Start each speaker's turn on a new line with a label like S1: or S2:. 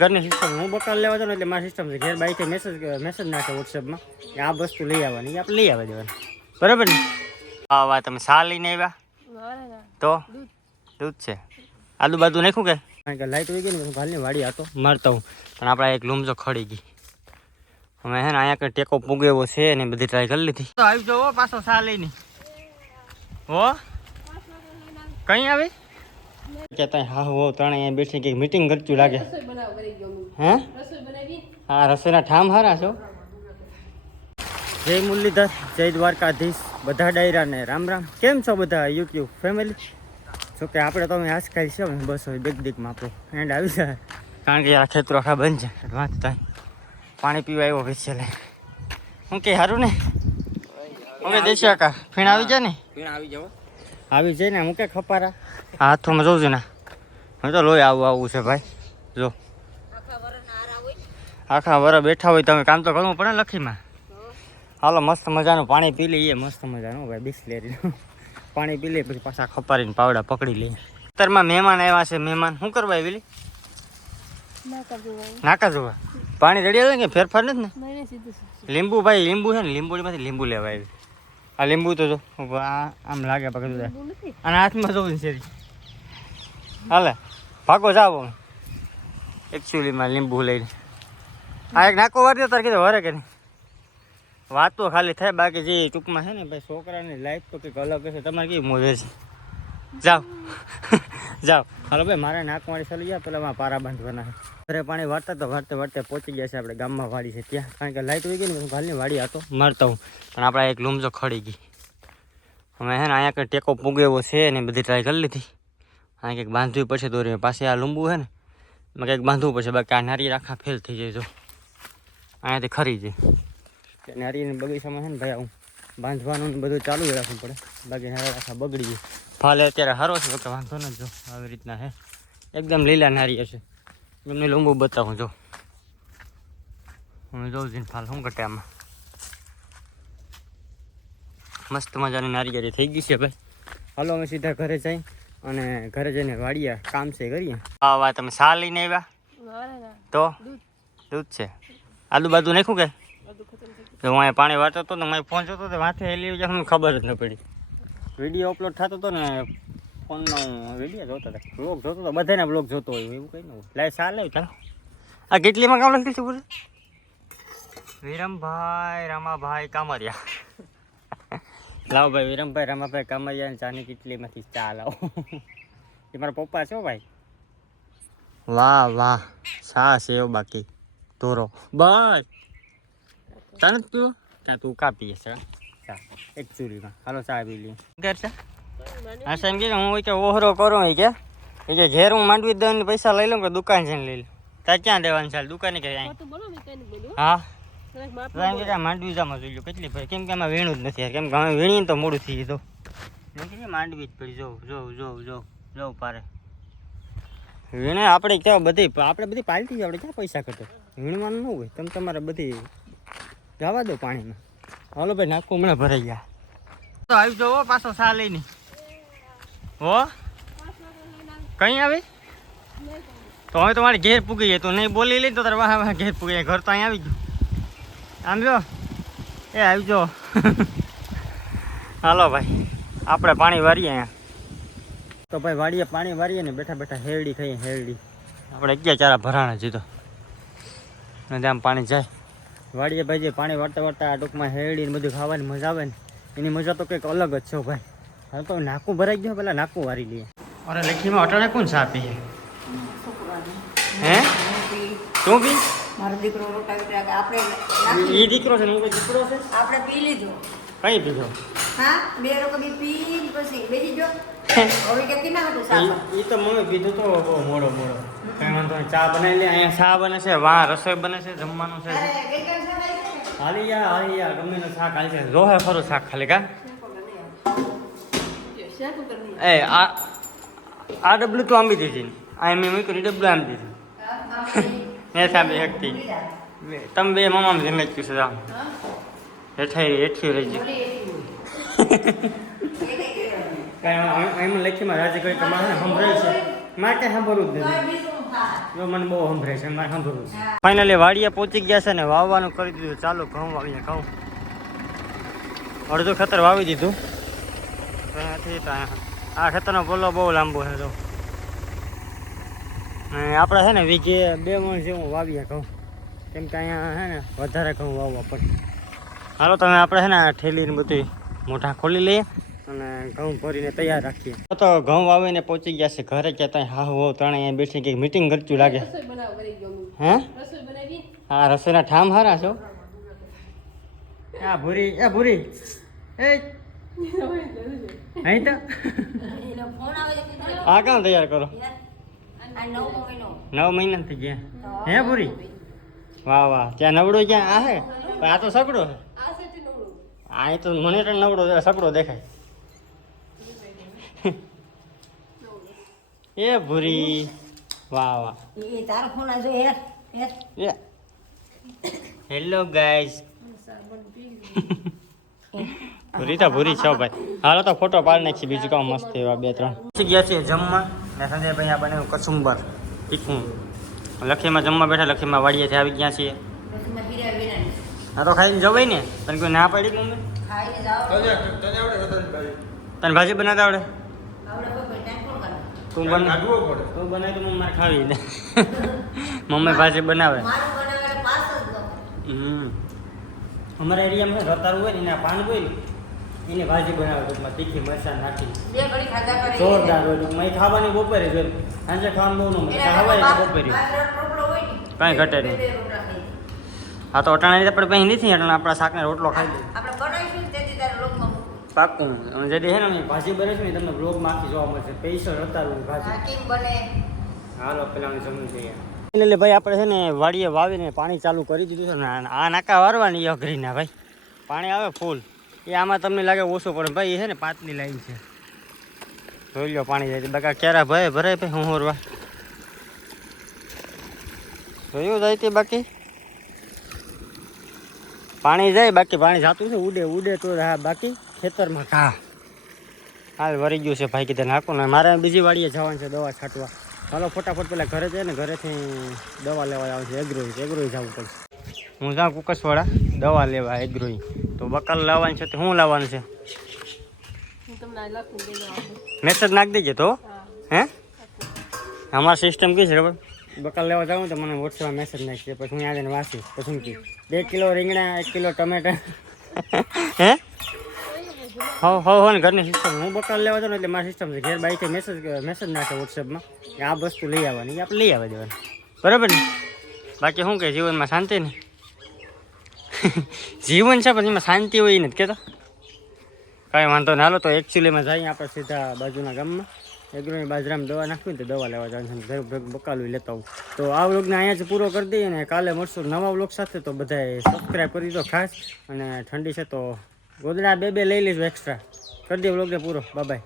S1: ઘરની સિસ્ટમ હું બકાલ લેવા જાઉં એટલે મારી સિસ્ટમ છે ઘેર બાઈકે મેસેજ મેસેજ નાખે વોટ્સએપમાં કે આ વસ્તુ લઈ આવવાની આપણે લઈ આવવા દેવાની. બરાબર ને? હા વા તમે સા લઈને આવ્યા? તો? દૂધ છે. આદુ બાજુ નાખ્યું કે? કારણ કે લાઈટ વહી ગઈ ને હું વાડી હતો મારતા હું. પણ આપણે એક લૂમજો ખડી ગઈ. અમે હે ને અહીંયા કંઈ ટેકો પૂગેવો છે ને બધી ટ્રાય કરી લીધી. તો આવી જાઓ પાછો સા લઈને. હો? કઈ આવી? કે ત્યાં હા હો ત્રણ અહીંયા બેઠી કંઈક મીટિંગ કરતું લાગે. હે. હા? રસોઈના ઠામ હારા છો? જય મુરલીધર જય દ્વારકાધીશ બધા ડાયરાને રામ રામ. કેમ છો બધા યુટ્યુબ ફેમિલી જો કે આપણે તો અમે આજકાલ છે બસ હવે દેખ દેખમાં આપણું એન્ડ આવી જાય કારણ કે આ ખેતરો આખા બંધ છે. વાત થાય. પાણી પીવા આવ્યો વેચે લે હું કે સારું ને? અમે દેશી કાકા ફીણ આવી જાય ને?
S2: આવી જાવ
S1: આવી જાય ને હું કે ખપારા? હાથમાં જોઉં છું ને. હું તો લોહી આવું આવું છે ભાઈ. જો. આખા વર બેઠા હોય તમે કામ તો કરવું પડે લખીમાં. હાલો મસ્ત મજાનું પાણી પી લઈએ મસ્ત મજાનું. ભાઈ બિસ્લેરીનું પાણી પી લઈએ પછી પાછા ખપારીને પાવડા પકડી લઈએ. અત્યારમાં મહેમાન આવ્યા છે મહેમાન. શું કરવા આવેલી નાકા જોવા. પાણી રેડી આવે કે ફેરફાર નથી ને? લીંબુ ભાઈ લીંબુ છે ને લીંબુડીમાંથી લીંબુ લેવા આવી. આ લીંબુ તો જો આમ લાગે પકડું અને હાથમાં જોવું છે હાલે ભાગો જાવ એકચ્યુઅલીમાં લીંબુ લઈને. આ એક નાકો વાર તાર કીધું વરે કે વાત તો ખાલી થાય બાકી જે ટૂંકમાં છે ને ભાઈ છોકરાની લાઈફ તો કંઈક અલગ હશે. તમારે કેવી મોજે છે જાઓ. જાઓ. હાલો ભાઈ મારે નાકવાળી ચાલી ગયા પેલા માં પારા બાંધવાના છે. ઘરે પાણી વાળતા તો વાળતે વાળતે પહોંચી ગયા છે આપણે ગામમાં વાડી છે ત્યાં. કારણ કે લાઈટ હોય ગઈ ને હું ગાલની વાડી હતો. મારતા હું. પણ આપણે એક લૂમજો ખડી ગઈ. અમે હે ને અહીંયા કંઈ ટેકો પૂગે એવો છે ને બધી ટ્રાય કરી લીધી. અહીંયા કંઈક બાંધવી પડશે દોરી પાસે આ લુંબુ છે ને એમાં કંઈક બાંધવું પડશે. બાકી આ નારિયેળ આખા ફેલ થઈ જાય જો. અહીંયાથી ખરી જાય. કે નારિયેળની બગીચામાં છે ને ભાઈ આવું બાંધવાનું બધું ચાલુ જ રાખવું પડે. બાકી નારી આખા બગડી જાય. ફાલે અત્યારે સારો છે તો વાંધો નથી જો. આવી રીતના છે એકદમ લીલા નારી છે. એમને લીંબુ બતાવું જો. હું જોઉં છું ફાલ શું ઘટે આમાં? મસ્ત મજાની નારિયેળી થઈ ગઈ છે ભાઈ. હાલો અમે સીધા ઘરે જઈ અને ઘરે જઈને વાડિયા કામ છે કરીએ. હા વા તમે સા લઈને આવ્યા? તો? દૂધ. છે. આદુ બાજુ નાખ્યું કે? તો હું પાણી વાંચતો હતો ને મારે ફોન જોતો તો માથે હેલી ખબર જ ન પડી. વીડિયો અપલોડ થતો હતો ને ફોનનો વીડિયો જોતો હતો. બ્લોગ જોતો હતો બધાના બ્લોગ જોતો હોય એવું કંઈ ન હોય. લાય સા લે ચાલો. આ કેટલીમાં કામ લખી છે પૂરું? વિરમભાઈ રામાભાઈ કામરિયા. લાવો ભાઈ વિરમભાઈ રામાભાઈ કામરિયા ચાની કેટલીમાંથી ચા લાવો એ મારા પપ્પા છે હો ભાઈ. વાહ વાહ. સા છે એવો બાકી? તોરો બસ તને જ પીવું ત્યાં તું કા પીએ છે ચા એક ચૂરીમાં. હાલો ચા પી લઈએ. ઘર છે? હા સાહેબ કે હું કે ઓહરો કરું એ કે. એ કે ઘેર હું માંડવી દઉં ને પૈસા લઈ લઉં કે દુકાન છે લઈ લઉં. તાર ક્યાં દેવાનું ચાલ દુકાને કે હા એમ કે માંડવી જામાં જોઈ લો કેટલી ભાઈ? કેમ કે આમાં વીણું જ નથી કેમ કે અમે વીણીને તો મોડું થઈ ગયું એમ માંડવી જ પડી. જોઉં જોઉં જોઉં જોઉં જોઉં પારે. વીણે આપણે ક્યાં બધી આપણે બધી પાલટી આપણે ક્યાં પૈસા ખર્ચો? વીણવાનું ન હોય. તમે તમારે બધી જવા દો પાણીમાં. હાલો ભાઈ નાખું હમણાં ભરાઈ ગયા. તો આવી જાઓ પાછો સા લઈને હો? કઈ આવી? તો હવે તમારે ઘેર પૂગી જાય. તો નહીં બોલી લઈ તો તારે વાહ વાહ ઘેર પૂગી ઘર તો અહીં આવી ગયું. આમ જો. એ આવી જો. હાલો ભાઈ. આપણે પાણી વારીએ અહીંયા. તો ભાઈ વાડીએ પાણી વારીએ ને બેઠા બેઠા હેરડી ખાઈએ, હેરડી. આપણે અગિયાર ચારા ભરાણા જીધો અને આમ પાણી જાય. વાડીએ ભાઈ જે પાણી વાળતા વાળતા આ ટૂંકમાં હેરડી ને બધું ખાવાની મજા આવે ને. એની મજા તો કંઈક અલગ જ છે ભાઈ. હવે તો નાકું ભરાઈ ગયું પેલા નાકું વારી લઈએ. અરે લેખીમાં અટાણે કોણ ચા પીએ હે? તું પી
S3: મારો દીકરો રોટાવી રહ્યા આપણે
S1: એ દીકરો છે ને હું કોઈ દીકરો છે?
S3: આપણે પી લીધું.
S1: કઈ પીધો?
S3: હા? બે લોકો બી પી પછી બેસી જો હવે કે કિના હતું સાફ
S1: એ તો મમ્મી પીધું તો બહુ મોડો મોડો. કઈ વાંધો નહીં. ચા બનાવી લે. અહીંયા ચા બને છે વાહ રસોઈ બને છે જમવાનું છે.
S3: અરે ગઈકાલ સાફ આવી ગઈ ને?
S1: હાલી યા હાલી યા ગમે નું શાક હાલી છે જોહે ખરું શાક ખાલી કા?
S3: શાક ઉપર નહીં.
S1: એ આ આ ડબલું તો આંબી દીધી આ મેં મૂક્યું ડબલું આંબી દીધું. મેં સાંભળી શકતી તમે બે મમ્મા જમે જ છે
S3: હા?
S1: હેઠાઈ હેઠી રહી ગયું
S3: કઈ
S1: એમ લખીમાં રાજે કઈ તમારે સંભળાય છે. માટે સાંભળવું જ નથી. જો મને બહુ સંભળે છે મારે સાંભળવું ફાઇનલી વાડીએ પહોંચી ગયા છે ને વાવવાનું કરી દીધું. ચાલો ઘઉં વાવીએ ઘઉં. અડધું ખતર વાવી દીધું. તો આ ખેતરનો પોલો બહુ લાંબો છે તો આપણે છે ને વીઘે બે મણ જેવું વાવીએ ઘઉં. કેમ કે અહીંયા છે ને વધારે ઘઉં વાવવા પડે. હાલો તમે આપણે છે ને ઠેલીને બધી મોઢા ખોલી લઈએ અને ઘઉં ભરીને તૈયાર રાખીએ. તો ઘઉં વાવીને પહોંચી ગયા છે ઘરે ક્યાં ત્યાં હા હો ત્રણે અહીંયા બેસી કંઈક મીટિંગ કરતું લાગે.
S2: હે.
S1: હા? રસોઈના ઠામ હારા છો? આ ભૂરી એ ભૂરી. એ અહીં તો
S3: એનો ફોન આવે છે કીધું
S1: આ કામ તૈયાર કરો
S3: યાર, આ નવમો મહિનો
S1: નવ મહિના થઈ ગયા હે ભૂરી વાહ વાહ ત્યાં નવડો ક્યાં આ હે પણ આ તો સગડો છે
S2: આ સેટ નવડું
S1: આ તો મને તો નવડો છે, સગડો દેખાય એ ભૂરી વાહ વાહ
S3: એ તારો ફોન આવજો યાર યાર
S1: હેલો ગાઈઝ
S2: સાબણ પી
S1: ભૂરી તો ભૂરી છો ભાઈ. હાલો તો ફોટો પાડી નાખી બીજું કામ મસ્ત એવા બે, ત્રણ. ગયા છીએ જમવા ને સંજયભાઈ આ બનાવ્યું કચુંબર તીખું. લખીમાં જમવા બેઠા, લખીમાં વાડીએથી આવી ગયા છીએ. આ તો ખાઈને જવાય ને. તને કોઈ ના પાડી મમ્મી? તને ભાજી બનાવતા આવડે? તું બના તું બનાવી તો મમ્મી ખાવી દે. મમ્મી ભાજી બનાવે. હમ. અમારા એરિયામાં રતારું હોય ને, એના પાન હોય ને એની ભાજી બનાવે ટૂંકમાં તીખી મરચા નાખી.
S3: બે ઘડી ખાધા કરે
S1: જોરદાર હોય ટૂંકમાં એ ખાવાની બપોરે જ સાંજે ખાવાનું બહુ ન મળે બપોરે. કાંઈ ઘટે નહીં. હા તો અટાણા આપણે પછી નથી અટાણા આપણા શાકને રોટલો ખાઈ
S3: લોકમાં
S1: પાકું અને જે છે ને ભાજી બને છે ને તમને બ્લોગમાં આખી જોવા મળશે. પૈસા રતારું ભાજી.
S3: કેમ બને.
S1: હાલો પેલા અમે સમજી જઈએ એટલે ભાઈ આપણે છે ને વાડીએ વાવીને પાણી ચાલુ કરી દીધું છે. ને આ- નાકા વારવાની અઘરીના ભાઈ. પાણી આવે ફૂલ. એ આમાં તમને લાગે ઓછું પડે. ભાઈ, એ છે ને પાતની લાઈન છે. જોઈ લો પાણી જાય. બકા ક્યારે ભાઈ ભરાય ભાઈ હું હોરવા? જોયું જાય તે બાકી? પાણી જાય, બાકી પાણી જાતું છે. ઉડે ઉડે તો હા બાકી ખેતરમાં ઘા. હાલ વરી ગયું છે ભાઈ કીધે નાખું ને. મારે બીજી વાડીએ જવાનું છે દવા છાંટવા. હાલો ફટાફટ પેલા ઘરે જાય ને. ઘરેથી દવા લેવા આવે છે. એગ્રોઈ એગ્રોઈ જવું પડશે. હું જાઉં કુકસવાળા. દવા લેવા એગ્રોઈ તો બકાલ લાવવાની છે તો શું લાવવાનું છે?
S2: હું.
S1: મેસેજ નાખી દેજે તો
S2: હા.
S1: હે? અમારી સિસ્ટમ કઈ છે ખબર? બકાલ લેવા જાઉં તો મને વોટ્સએપમાં મેસેજ નાખી પછી હું આવીને વાંચીશ પછી કહ્યું બે કિલો રીંગણા એક કિલો ટમેટા. હે? હો? હો હો ને ઘરની સિસ્ટમ હું બકાલ લેવા જાઉં એટલે મારી સિસ્ટમ છે. ઘેર બાઈકે મેસેજ મેસેજ નાખે વોટ્સએપમાં કે આ વસ્તુ લઈ આવવાની આપણે લઈ આવવા દેવાની. બરાબર ને? બાકી શું કે જીવનમાં શાંતિ ને? જીવન છે, પણ એમાં શાંતિ હોય નથી કહેતો કાંઈ વાંધો ના હાલો, તો એકચ્યુઅલીમાં જઈએ આપણે સીધા બાજુના ગામમાં. એગ્રોની બાજરામાં દવા નાખવી તો દવા લેવા જવાનું ઘર ભેગ બકાલું લેતા આવું. તો આ વ્લોગને અહીંયા જ પૂરો કરી દઈએ ને કાલે મળશું નવા વ્લોગ સાથે. તો બધાએ સબસ્ક્રાઈબ કરી દો ખાસ. અને ઠંડી છે, તો ગોદડા બે બે લઈ લઈશું એક્સ્ટ્રા કરી દે વ્લોગને પૂરો. બાય